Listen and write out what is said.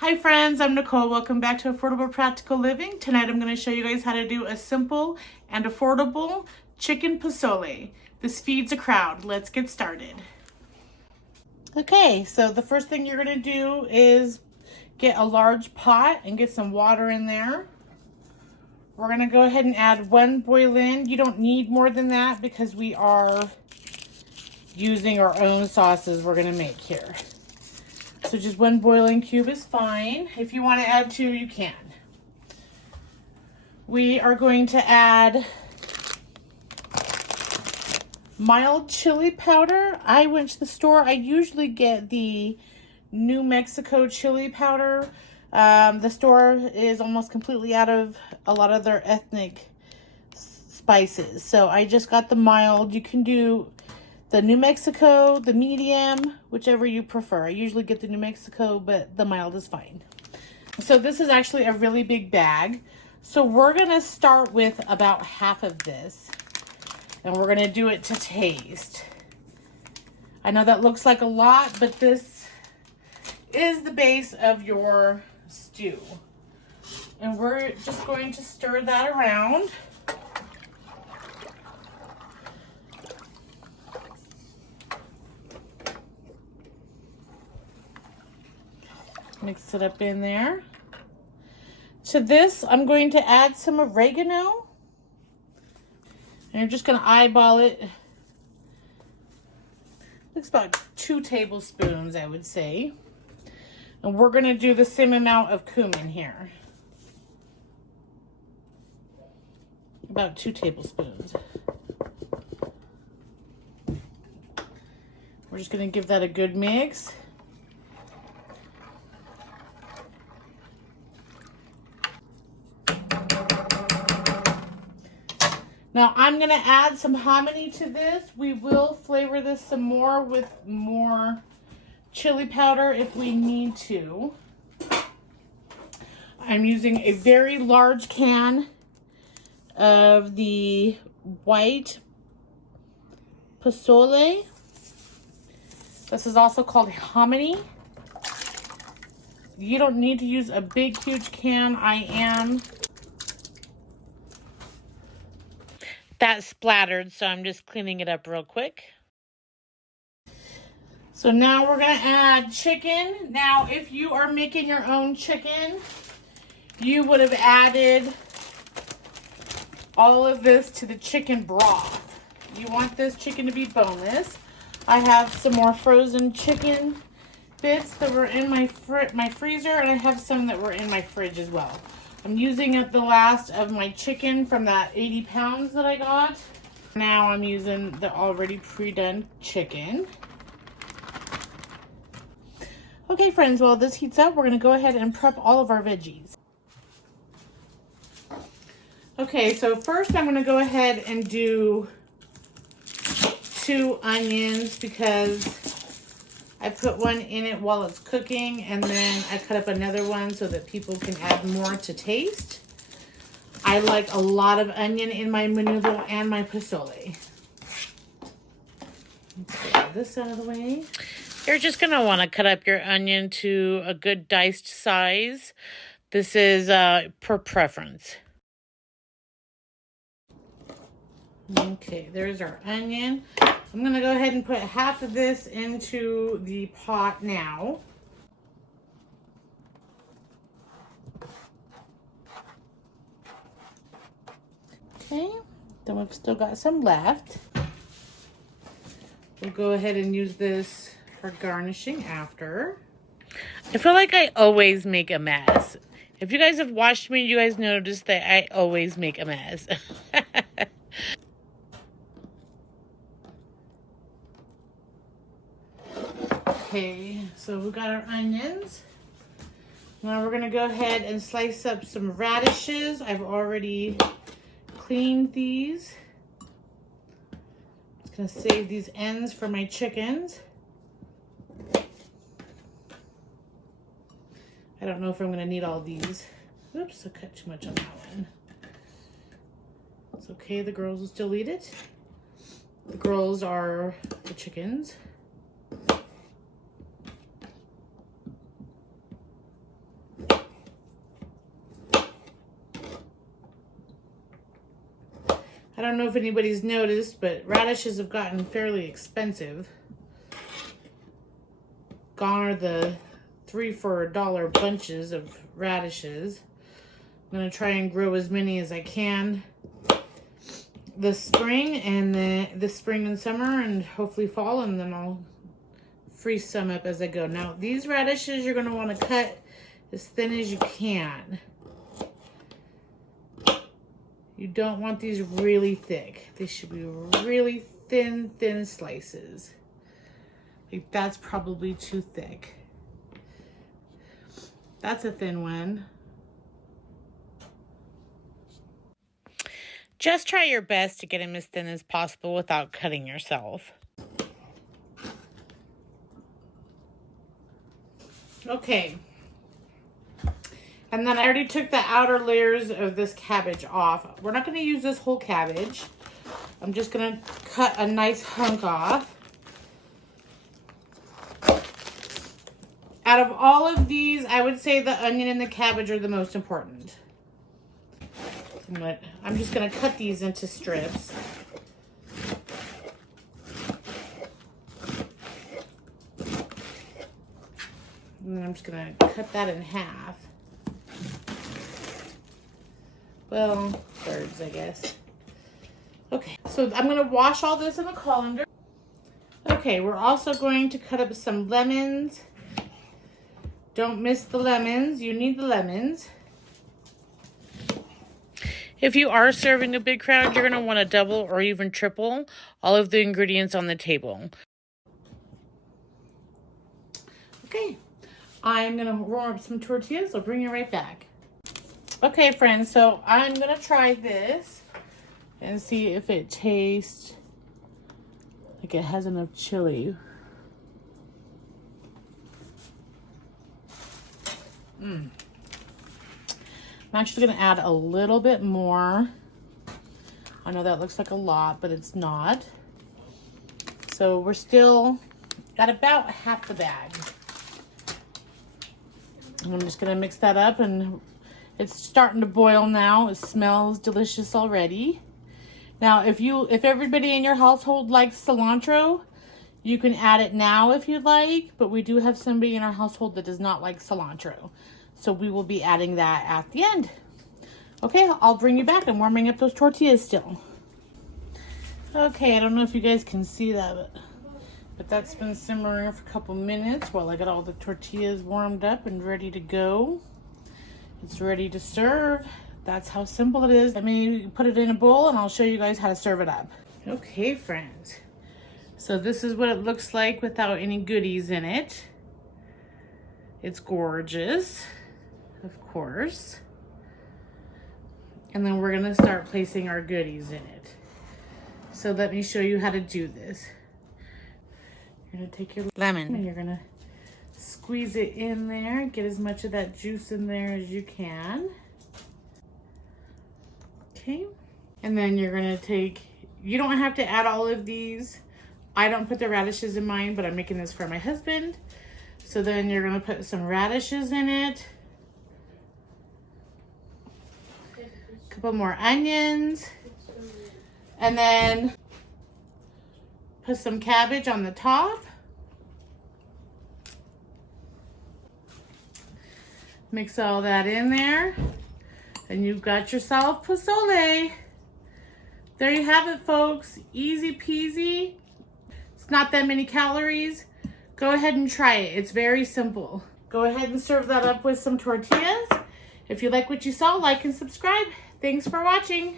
Hi friends, I'm Nicole. Welcome back to Affordable Practical Living. Tonight I'm going to show you guys how to do a simple and affordable chicken pozole. This feeds a crowd. Let's get started. Okay, so the first thing you're going to do is get a large pot and get some water in there. We're going to go ahead and add one boil-in. You don't need more than that because we are using our own sauces we're going to make here. So just one boiling cube is fine. If you want to add two, you can. We are going to add mild chili powder. I went to the store. I usually get the New Mexico chili powder. The store is almost completely out of a lot of their ethnic spices. So I just got the mild. You can do the New Mexico, the medium, whichever you prefer. I usually get the New Mexico, but the mild is fine. So this is actually a really big bag. So we're gonna start with about half of this, and we're gonna do it to taste. I know that looks like a lot, but this is the base of your stew. And we're just going to stir that around. Mix it up in there. To this, I'm going to add some oregano. And you're just going to eyeball it. Looks about 2 tablespoons, I would say. And we're going to do the same amount of cumin here. About 2 tablespoons. We're just going to give that a good mix. Now I'm going to add some hominy to this. We will flavor this some more with more chili powder if we need to. I'm using a very large can of the white Pasole. This is also called hominy. You don't need to use a big, huge can. That splattered, so I'm just cleaning it up real quick. So now we're gonna add chicken. Now, if you are making your own chicken, you would have added all of this to the chicken broth. You want this chicken to be boneless. I have some more frozen chicken bits that were in my freezer, and I have some that were in my fridge as well. I'm using up the last of my chicken from that 80 pounds that I got. Now I'm using the already pre-done chicken. Okay, friends, while this heats up, we're going to go ahead and prep all of our veggies. Okay, so first I'm going to go ahead and do 2 onions because I put one in it while it's cooking, and then I cut up another one so that people can add more to taste. I like a lot of onion in my menudo and my pozole. Let's get this out of the way. You're just going to want to cut up your onion to a good diced size. This is per preference. Okay, there's our onion. I'm going to go ahead and put half of this into the pot now. Okay, then we've still got some left. We'll go ahead and use this for garnishing after. I feel like I always make a mess. If you guys have watched me, you guys notice that I always make a mess. Okay, so we got our onions. Now we're gonna go ahead and slice up some radishes. I've already cleaned these. Just gonna save these ends for my chickens. I don't know if I'm gonna need all these. Oops, I cut too much on that one. It's okay, the girls will still eat it. The girls are the chickens. I don't know if anybody's noticed, but radishes have gotten fairly expensive. Gone are the 3 for $1 bunches of radishes. I'm going to try and grow as many as I can this spring and this spring and summer and hopefully fall, and then I'll freeze some up as I go. Now these radishes you're going to want to cut as thin as you can. You don't want these really thick. They should be really thin slices. Like that's probably too thick. That's a thin one. Just try your best to get them as thin as possible without cutting yourself. Okay. And then I already took the outer layers of this cabbage off. We're not going to use this whole cabbage. I'm just going to cut a nice hunk off. Out of all of these, I would say the onion and the cabbage are the most important. I'm just going to cut these into strips. And then I'm just going to cut that in half. Well, thirds, I guess. Okay, so I'm going to wash all this in a colander. Okay, we're also going to cut up some lemons. Don't miss the lemons. You need the lemons. If you are serving a big crowd, you're going to want to double or even triple all of the ingredients on the table. Okay, I'm going to warm up some tortillas. I'll bring you right back. Okay, friends, so I'm going to try this and see if it tastes like it has enough chili. I'm actually going to add a little bit more. I know that looks like a lot, but it's not. So we're still at about half the bag. And I'm just going to mix that up, and it's starting to boil now. It smells delicious already. Now, if everybody in your household likes cilantro, you can add it now if you'd like, but we do have somebody in our household that does not like cilantro. So we will be adding that at the end. Okay, I'll bring you back. I'm warming up those tortillas still. Okay, I don't know if you guys can see that, but that's been simmering for a couple minutes while I got all the tortillas warmed up and ready to go. It's ready to serve. That's how simple it is. Let me put it in a bowl and I'll show you guys how to serve it up. Okay, friends. So this is what it looks like without any goodies in it. It's gorgeous, of course. And then we're gonna start placing our goodies in it. So let me show you how to do this. You're gonna take your lemon and you're gonna squeeze it in there. Get as much of that juice in there as you can. Okay. And then you're gonna take, you don't have to add all of these. I don't put the radishes in mine, but I'm making this for my husband. So then you're gonna put some radishes in it. A couple more onions. And then put some cabbage on the top. Mix all that in there. And you've got yourself pozole. There you have it, folks. Easy peasy. It's not that many calories. Go ahead and try it. It's very simple. Go ahead and serve that up with some tortillas. If you like what you saw, like and subscribe. Thanks for watching.